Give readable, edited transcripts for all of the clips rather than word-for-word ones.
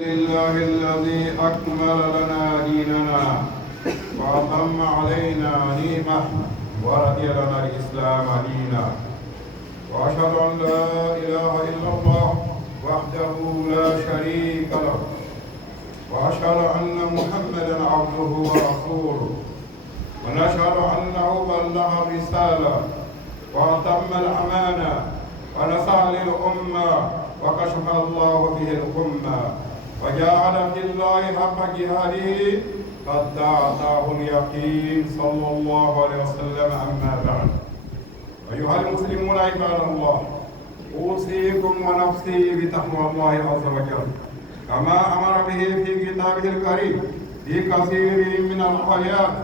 لله الذي أكمل لنا ديننا وأتم علينا نعمه ورضي لنا الإسلام دينا وأشهد أن لا إله إلا الله وحده لا شريك له وأشهد أن محمدا عبده ورسوله ونشهد أنه بلغ الرسالة وأتم الأمانة ونصح للأمة وكشف الله به الأمة وجاهد في الله حق جهاده حتى أتاه اليقين صلى الله عليه وسلم. أما بعد، أيها المسلمون عباد الله، أوصيكم ونفسي بتقوى الله عز وجل كما أمر به في كتابه الكريم في كثير من الآيات،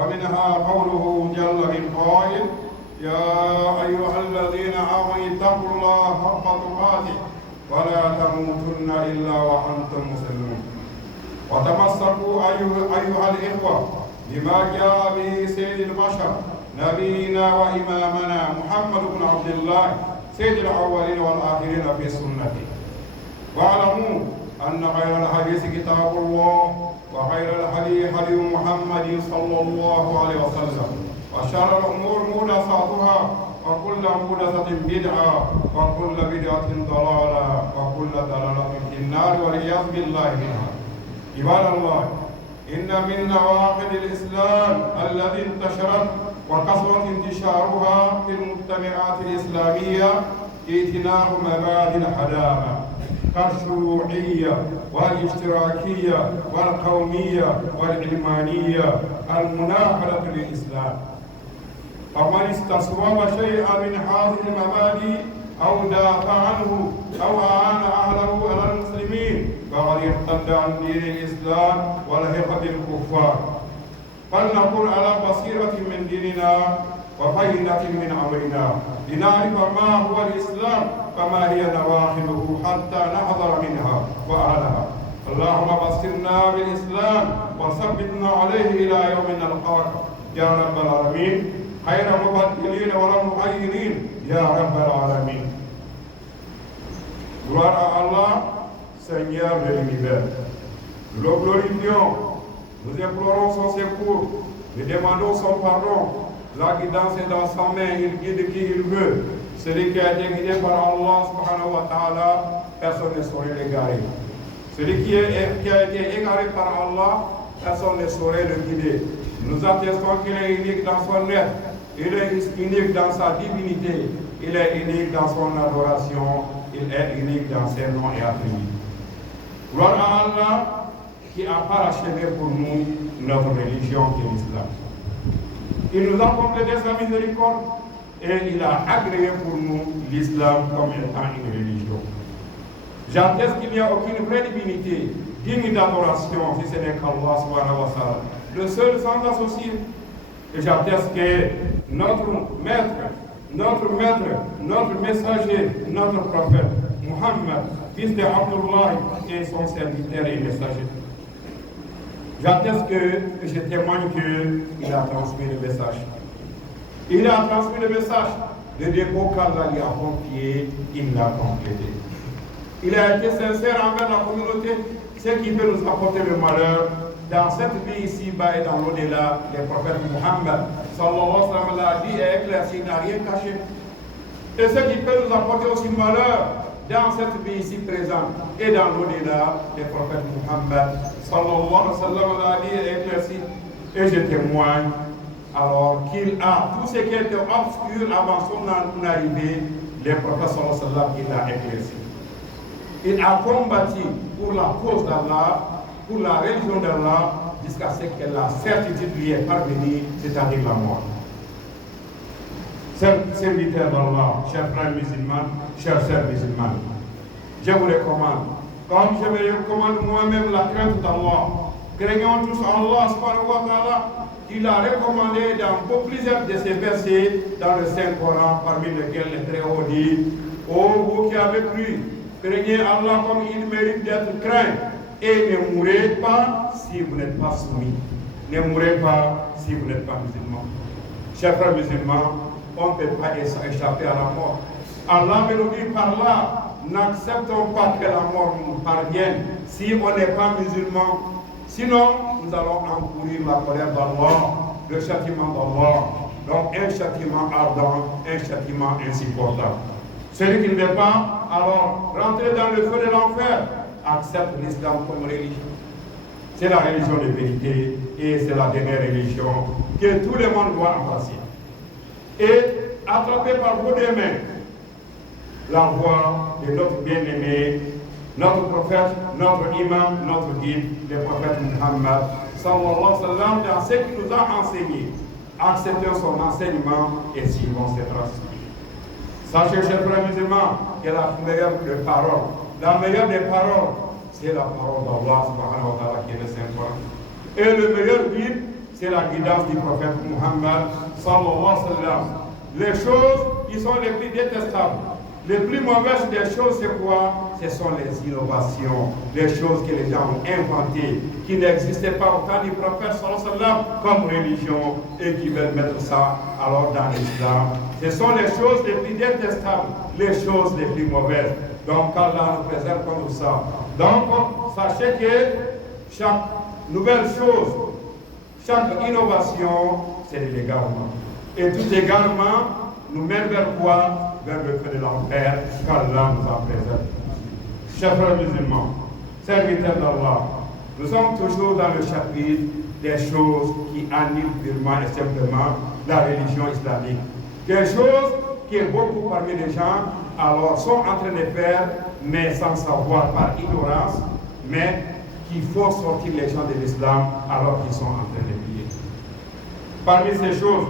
ومنها قوله جل من قائل: يا أيها الذين آمنوا اتقوا الله حق تقاته ولا تموتن إلا وأنتم مسلمون. وتمسكوا أيها الإخوة بما جاء به سيد البشر نبينا وإمامنا محمد بن عبد الله سيد الأولين والآخرين في سنته. واعلموا أن خير الحديث كتاب الله وخير الهدي هدي محمد صلى الله عليه وسلم، وشر الأمور محدثاتها وكل محدثة بدعة وكل بدعة ضلالة وكل ضلالة في النار والعياذ بالله منها. عباد الله، إن من نواقض الإسلام الذي انتشرت وكثرت انتشارها في المجتمعات الإسلامية اعتناق مبادئ الحداثة كالشيوعية والاشتراكية والقومية والعلمانية المناقضة للإسلام. فمن استصوب شيئا من هذه المبادئ أو دافع عنه أو أعان أهله على المسلمين فقد ارتد عن دين الإسلام ولحق بالكفار. فلنكن على بصيرة من ديننا وبينة من أمرنا لنعرف ما هو الإسلام وما هي نواقضه حتى نحذر منها وأهلها. اللهم بصرنا بالإسلام وثبتنا عليه إلى يوم نلقاك يا رب العالمين، خير مبدلين ولا مغيرين يا رب العالمين. Gloire à Allah, Seigneur de l'univers. Nous le glorifions, nous implorons son secours, nous demandons son pardon. La guidance est dans sa main, il guide qui il veut. Celui qui a été guidé par Allah subhanahu wa ta'ala, personne ne saurait l'égarer. Celui qui a été égaré par Allah, personne ne saurait le guider. Nous attestons qu'il est unique dans son être, il est unique dans sa divinité, il est unique dans son adoration, il est unique dans ses noms et attributs. Gloire à Allah qui a parachevé pour nous notre religion qui est l'islam. Il nous a complété sa miséricorde et il a agréé pour nous l'islam comme étant une religion. J'atteste qu'il n'y a aucune vraie divinité digne d'adoration si ce n'est qu'Allah subhanahu wa ta'ala, le seul sans associé. Et j'atteste que notre maître, notre messager, notre prophète, Muhammad, fils de Abdullah, est son serviteur et messager. J'atteste que je témoigne qu'il a transmis le message. Il a transmis le message. Le dépôt qu'Allah lui a confié, il l'a complété. Il a été sincère envers la communauté, ce qui peut nous apporter le malheur dans cette vie ici-bas et dans l'au-delà. Le prophète Muhammad sallallahu alayhi wa sallam l'a dit et éclairci, il n'a rien caché. Et ce qui peut nous apporter aussi le malheur dans cette vie ici présente et dans l'au-delà, le prophète Muhammad sallallahu alayhi wa sallam l'a dit et éclairci. Et je témoigne alors qu'il a tout ce qui était obscur avant son arrivée, le prophète sallallahu alayhi wa sallam, il a éclairci. Il a combattu pour la cause d'Allah, pour la religion d'Allah, jusqu'à ce que la certitude lui est parvenue, c'est-à-dire la mort. Serviteurs d'Allah, chers frères musulmans, chers sœurs musulmanes, je vous recommande, comme je me recommande moi-même la crainte d'Allah, craignons tous Allah subhanahu wa ta'ala. Il a recommandé dans plusieurs de ces versets dans le Saint-Coran, parmi lesquels le Très-Haut dit: ô vous qui avez cru, craignez Allah comme il mérite d'être craint et ne mourrez pas si vous n'êtes pas soumis. Ne mourrez pas si vous n'êtes pas musulman. Chers frères musulmans, on ne peut pas échapper à la mort. Allah me le dit par là: n'acceptons pas que la mort nous parvienne si on n'est pas musulman. Sinon, nous allons encourir la colère d'Allah, le châtiment d'Allah. Donc un châtiment ardent, un châtiment insupportable. Celui qui ne veut pas, alors rentrer dans le feu de l'enfer, accepte l'islam comme religion. C'est la religion de vérité et c'est la dernière religion que tout le monde doit embrasser. Et attraper par vos deux mains la voie de notre bien-aimé, notre prophète, notre imam, notre guide, le prophète Muhammad, sallallahu alayhi wa sallam, dans ce qu'il nous a enseigné. Acceptons son enseignement et suivons ses traces. Sachez, chers frères musulmans, que la meilleure des paroles, c'est la parole d'Allah subhanahu wa ta'ala qui est le Saint-Coran. Et le meilleur guide, c'est la guidance du prophète Muhammad sallallahu alayhi wa sallam. Les choses qui sont les plus détestables, les plus mauvaises des choses, c'est quoi? Ce sont les innovations, les choses que les gens ont inventées, qui n'existaient pas au temps du prophète sallallahu alayhi wa sallam comme religion et qui veulent mettre ça alors dans l'islam. Ce sont les choses les plus détestables, les choses les plus mauvaises. Donc Allah nous préserve contre ça. Donc sachez que chaque nouvelle chose, chaque innovation, c'est de l'égarement. Et tout égarement nous mène vers quoi? Vers le feu de l'enfer, qu'Allah nous en préserve. Chers frères musulmans, serviteurs d'Allah, nous sommes toujours dans le chapitre des choses qui annulent purement et simplement la religion islamique. Des choses que beaucoup parmi les gens alors sont en train de faire, mais sans savoir, par ignorance, mais qui font sortir les gens de l'islam alors qu'ils sont en train de prier. Parmi ces choses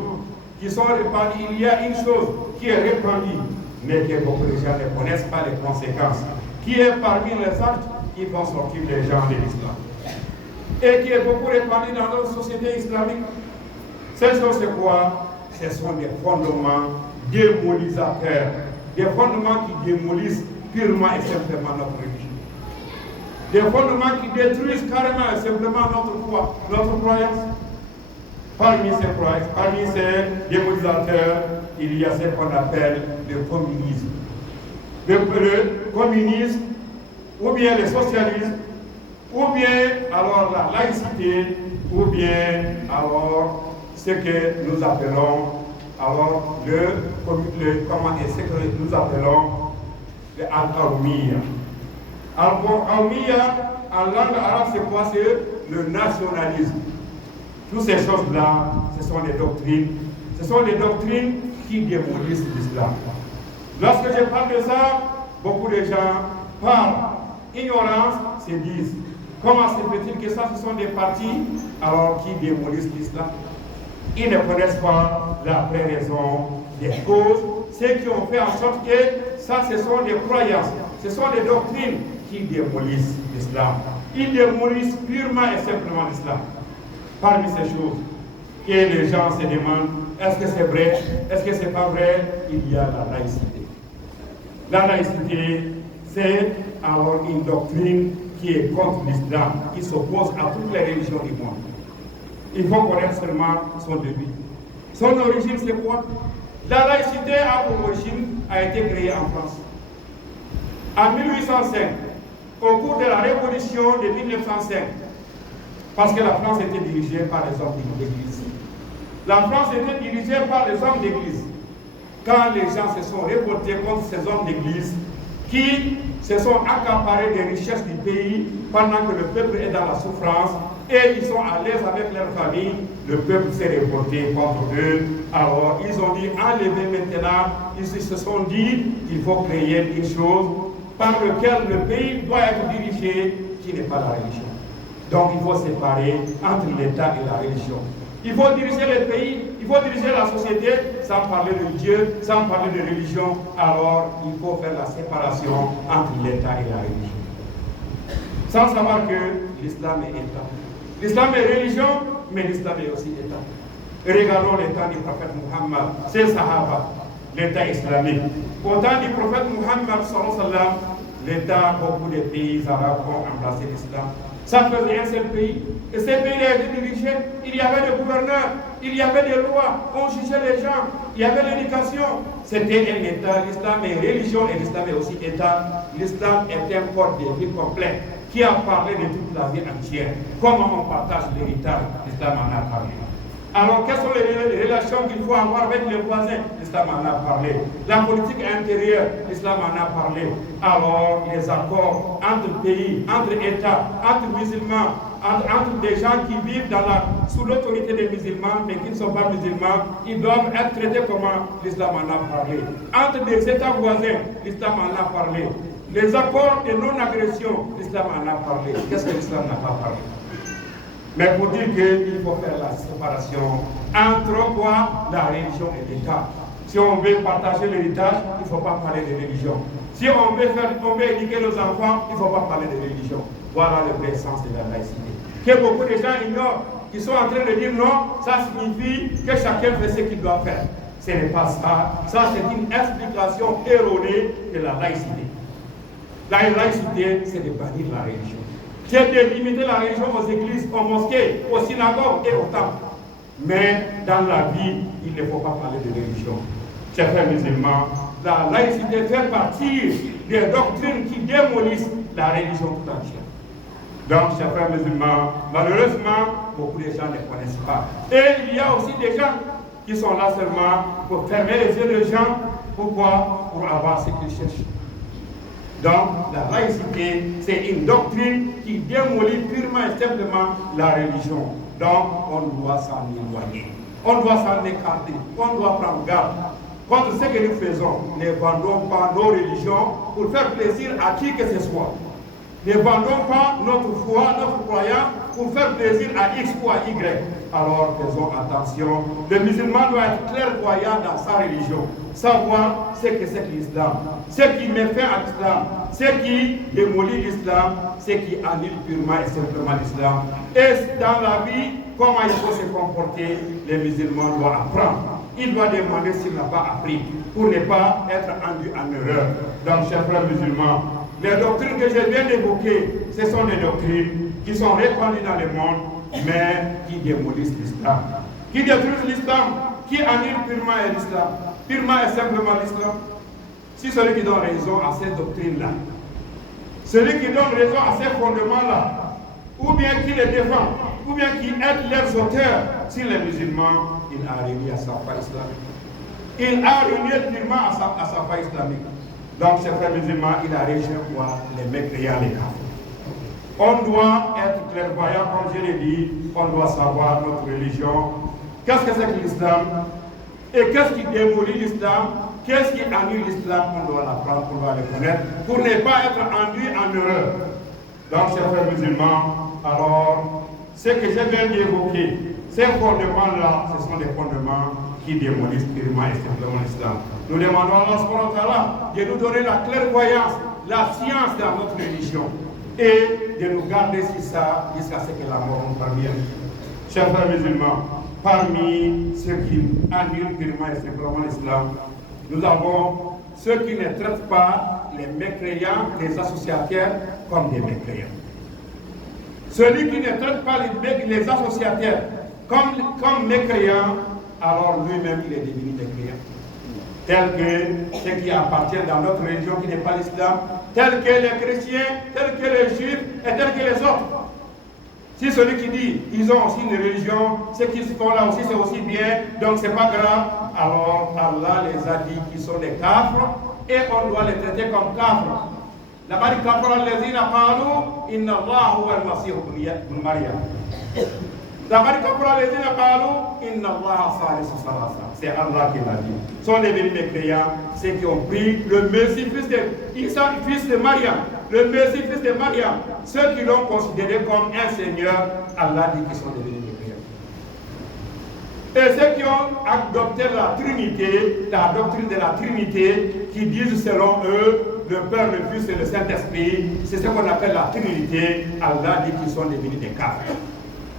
qui sont répandues, il y a une chose qui est répandue, mais que beaucoup de gens ne connaissent pas les conséquences, qui est parmi les actes qui vont sortir les gens de l'islam. Et qui est beaucoup répandue dans notre société islamique. Cette chose, c'est quoi? Ce sont des fondements démolisateurs, des fondements qui démolissent purement et simplement notre religion. Des fondements qui détruisent carrément et simplement notre foi, notre croyance. Parmi ces démolisateurs, il y a ce qu'on appelle le communisme. Le communisme, ou bien le socialisme, ou bien alors la laïcité, ou bien alors ce que nous appelons alors ce que nous appelons le al-Qawmiya. Al-Qawmiya, en langue arabe, c'est quoi? C'est le nationalisme. Toutes ces choses-là, ce sont des doctrines. Ce sont des doctrines qui démolissent l'islam. Lorsque je parle de ça, beaucoup de gens, par ignorance, se disent comment se fait-il que ça, ce sont des partis alors qui démolissent l'islam? Ils ne connaissent pas la vraie raison des causes, ceux qui ont fait en sorte que ça, ce sont des croyances, ce sont des doctrines qui démolissent l'islam. Ils démolissent purement et simplement l'islam. Parmi ces choses, que les gens se demandent, est-ce que c'est vrai, est-ce que c'est pas vrai? Il y a la laïcité. La laïcité, c'est alors une doctrine qui est contre l'islam, qui s'oppose à toutes les religions du monde. Il faut connaître seulement son début. Son origine, c'est quoi? La laïcité, à l'origine, a été créée en France. En 1805, au cours de la révolution de 1905, parce que la France était dirigée par les hommes d'église. La France était dirigée par les hommes d'église. Quand les gens se sont révoltés contre ces hommes d'église, qui se sont accaparés des richesses du pays pendant que le peuple est dans la souffrance et ils sont à l'aise avec leur famille, le peuple s'est révolté contre eux. Alors ils ont dit enlevez maintenant, ils se sont dit il faut créer une chose par laquelle le pays doit être dirigé qui n'est pas la religion. Donc il faut séparer entre l'État et la religion. Il faut diriger le pays, il faut diriger la société sans parler de Dieu, sans parler de religion. Alors il faut faire la séparation entre l'État et la religion. Sans savoir que l'islam est État. L'islam est religion, mais l'islam est aussi État. Regardons l'État du prophète Muhammad, c'est Sahaba, l'État islamique. Au temps du prophète Muhammad, l'État, beaucoup de pays arabes ont embrassé l'islam. Ça faisait un seul pays. Et ces pays-là étaient dirigés. Il y avait des gouverneurs, il y avait des lois, on jugeait les gens. Il y avait l'éducation. C'était un État. L'islam est religion et l'islam est aussi État. L'islam est un corps de vie complet qui a parlé de toute la vie entière. Comment on partage l'héritage, l'islam en a parlé. Alors, quelles sont les relations qu'il faut avoir avec les voisins? L'islam en a parlé. La politique intérieure, l'islam en a parlé. Alors, les accords entre pays, entre États, entre musulmans, entre des gens qui vivent sous l'autorité des musulmans, mais qui ne sont pas musulmans, ils doivent être traités comment? L'islam en a parlé. Entre des États voisins, l'islam en a parlé. Les accords de non-agression, l'islam en a parlé. Qu'est-ce que l'islam n'a pas parlé? Mais pour dire qu'il faut faire la séparation entre quoi? La religion et l'État. Si on veut partager l'héritage, il ne faut pas parler de religion. Si on veut éduquer nos enfants, il ne faut pas parler de religion. Voilà le vrai sens de la laïcité. Que beaucoup de gens ignorent, qui sont en train de dire non, ça signifie que chacun fait ce qu'il doit faire. Ce n'est pas ça. Ça, c'est une explication erronée de la laïcité. La laïcité, c'est de bannir la religion. C'est de limiter la religion aux églises, aux mosquées, aux synagogues et aux temples. Mais dans la vie, il ne faut pas parler de religion. Chers frères musulmans, la laïcité fait partie des doctrines qui démolissent la religion tout entière. Donc, chers frères musulmans, malheureusement, beaucoup de gens ne connaissent pas. Et il y a aussi des gens qui sont là seulement pour fermer les yeux des gens. Pourquoi? Pour avoir ce qu'ils cherchent. Donc, la laïcité, c'est une doctrine qui démolit purement et simplement la religion. Donc, on doit s'en éloigner. On doit s'en écarter. On doit prendre garde contre ce que nous faisons. Ne vendons pas nos religions pour faire plaisir à qui que ce soit. Ne vendons pas notre foi, notre croyance pour faire plaisir à X ou à Y. Alors faisons attention. Le musulman doit être clairvoyant dans sa religion, savoir ce que c'est que l'islam, ce qui met fin à l'islam, ce qui démolit l'islam, ce qui annule purement et simplement l'islam. Et dans la vie, comment il faut se comporter, les musulmans doivent apprendre. Il doit demander s'il n'a pas appris pour ne pas être induit en erreur. Donc, chers frères musulmans, les doctrines que je viens d'évoquer, ce sont des doctrines qui sont répandues dans le monde, mais qui démolissent l'islam, qui détruisent l'islam, qui annulent purement l'islam, purement et simplement l'islam. Si celui qui donne raison à ces doctrines-là, celui qui donne raison à ces fondements-là, ou bien qui les défend, ou bien qui aide leurs auteurs, si les musulmans, il a réuni à sa foi islamique. Il a réuni purement à sa foi islamique. Donc, chers frères musulmans, il a réussi quoi? Les mécréants, les kafirs. On doit être clairvoyant, comme je l'ai dit, on doit savoir notre religion. Qu'est-ce que c'est que l'islam? Et qu'est-ce qui démolit l'islam? Qu'est-ce qui annule l'islam? On doit l'apprendre, on doit le connaître, pour ne pas être induit en erreur. Donc, chers frères musulmans, alors, ce que je viens d'évoquer, ces fondements-là, ce sont des fondements qui démolissent purement et simplement l'islam. Nous demandons à Allah subhanahu wa ta'ala de nous donner la clairvoyance, la science dans notre religion et de nous garder sur ça jusqu'à ce que la mort nous parvienne. Chers frères musulmans, parmi ceux qui annulent purement et simplement l'islam, nous avons ceux qui ne traitent pas les mécréants, les associateurs comme des mécréants. Celui qui ne traite pas les associateurs comme mécréants, alors lui-même il est devenu mécréant. Tel que ceux qui appartiennent dans notre religion qui n'est pas l'islam, tel que les chrétiens, tel que les juifs et tel que les autres. Si celui qui dit ils ont aussi une religion, ce qu'ils font là aussi c'est aussi bien, donc c'est pas grave, alors Allah les a dit qu'ils sont des kafres et on doit les traiter comme kafres. لقد كفر الذين قالوا إن الله هو المسيح ابن مريم. لقد كفر الذين قالوا إن الله ثالث ثلاثة. C'est Allah qui l'a dit. Sont devenus mécréants, ceux qui ont pris le Messie fils de Isa, fils de Mariam, le Messie fils de Mariam, ceux qui l'ont considéré comme un Seigneur, Allah dit qu'ils sont devenus mécréants. Et ceux qui ont adopté la Trinité, la doctrine de la Trinité, qui disent selon eux, le Père, le Fils et le Saint-Esprit, c'est ce qu'on appelle la Trinité. Allah dit qu'ils sont devenus des kafres.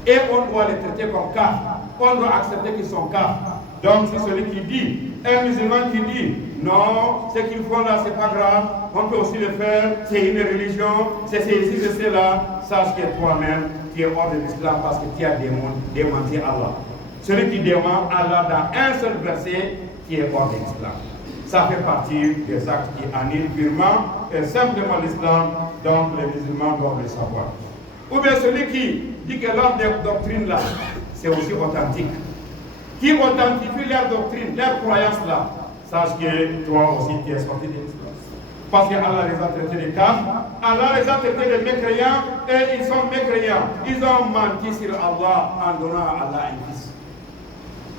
Et on doit les traiter comme kafres. On doit accepter qu'ils sont kafres. Donc c'est celui qui dit, un musulman qui dit, non, ce qu'ils font là, c'est pas grave, on peut aussi le faire, c'est une religion, c'est ici, c'est cela. Sache que toi-même, tu es hors de l'islam parce que tu as démenti Allah. Celui qui dément Allah dans un seul verset, qui est hors de l'islam. Ça fait partie des actes qui annulent purement et simplement l'islam, donc les musulmans doivent le savoir. Ou bien celui qui dit que leur doctrine là, c'est aussi authentique. Qui authentifie leur doctrine, leur croyance là, sache que toi aussi tu es sorti de l'islam. Parce qu'Allah les a traités de kafir, Allah les a traités de mécréants et ils sont mécréants. Ils ont menti sur Allah en donnant à Allah un fils.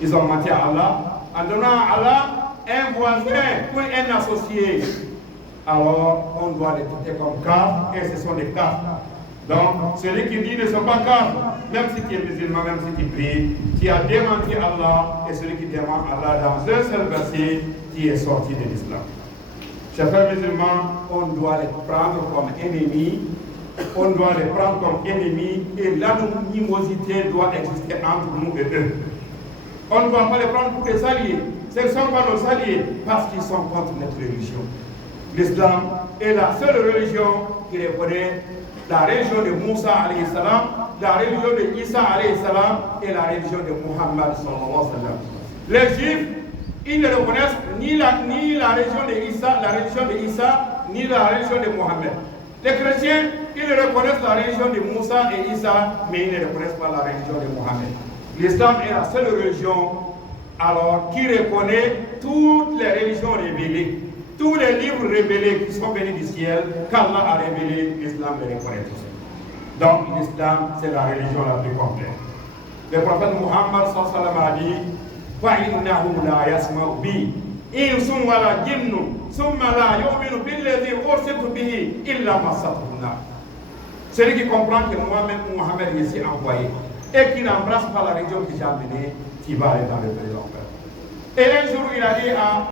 Ils ont menti à Allah en donnant à Allah un voisin ou un associé. Alors on doit les traiter comme kafir et ce sont des kafir. Donc celui qui dit ne sont pas kafir, même si tu es musulman, même si tu pries, tu as démenti Allah, et celui qui dément Allah dans un seul verset, qui est sorti de l'islam. Chers frères musulmans, on doit les prendre comme ennemis, on doit les prendre comme ennemis, et l'animosité doit exister entre nous et eux. On ne doit pas les prendre pour des alliés. Ce ne sont pas nos alliés parce qu'ils sont contre notre religion. L'islam est la seule religion qui reconnaît la religion de Moussa alayhi salam, la religion de Isa alayhi salam et la religion de Muhammad sallallahu alayhi wa sallam. Les Juifs, ils ne reconnaissent ni la religion de Isa, ni la religion de Mohammed. Les chrétiens, ils reconnaissent la religion de Moussa et Isa, mais ils ne reconnaissent pas la religion de Mohammed. L'islam est la seule religion alors qui reconnaît toutes les religions révélées, tous les livres révélés qui sont venus du ciel, qu'Allah a révélé, l'islam les reconnaît tous. Donc l'islam, c'est la religion la plus complète. Le prophète Muhammad sallallahu alayhi wa sallam a dit فَإِنَّهُ لَا يَسْمَعُ بِي إِنسٌ وَلَا جِنٌّ ثُمَّ لَا يُؤْمِنُ بِالَّذِي أُرْسِلْتُ بِهِ إِلَّا مَسَّتْهُ النَّارُ. Celui qui comprend que moi-même Muhammad est ici envoyé et qui n'embrasse pas la religion que j'ai amenée, qui va aller dans le pays d'enfer. Et un jour il a dit à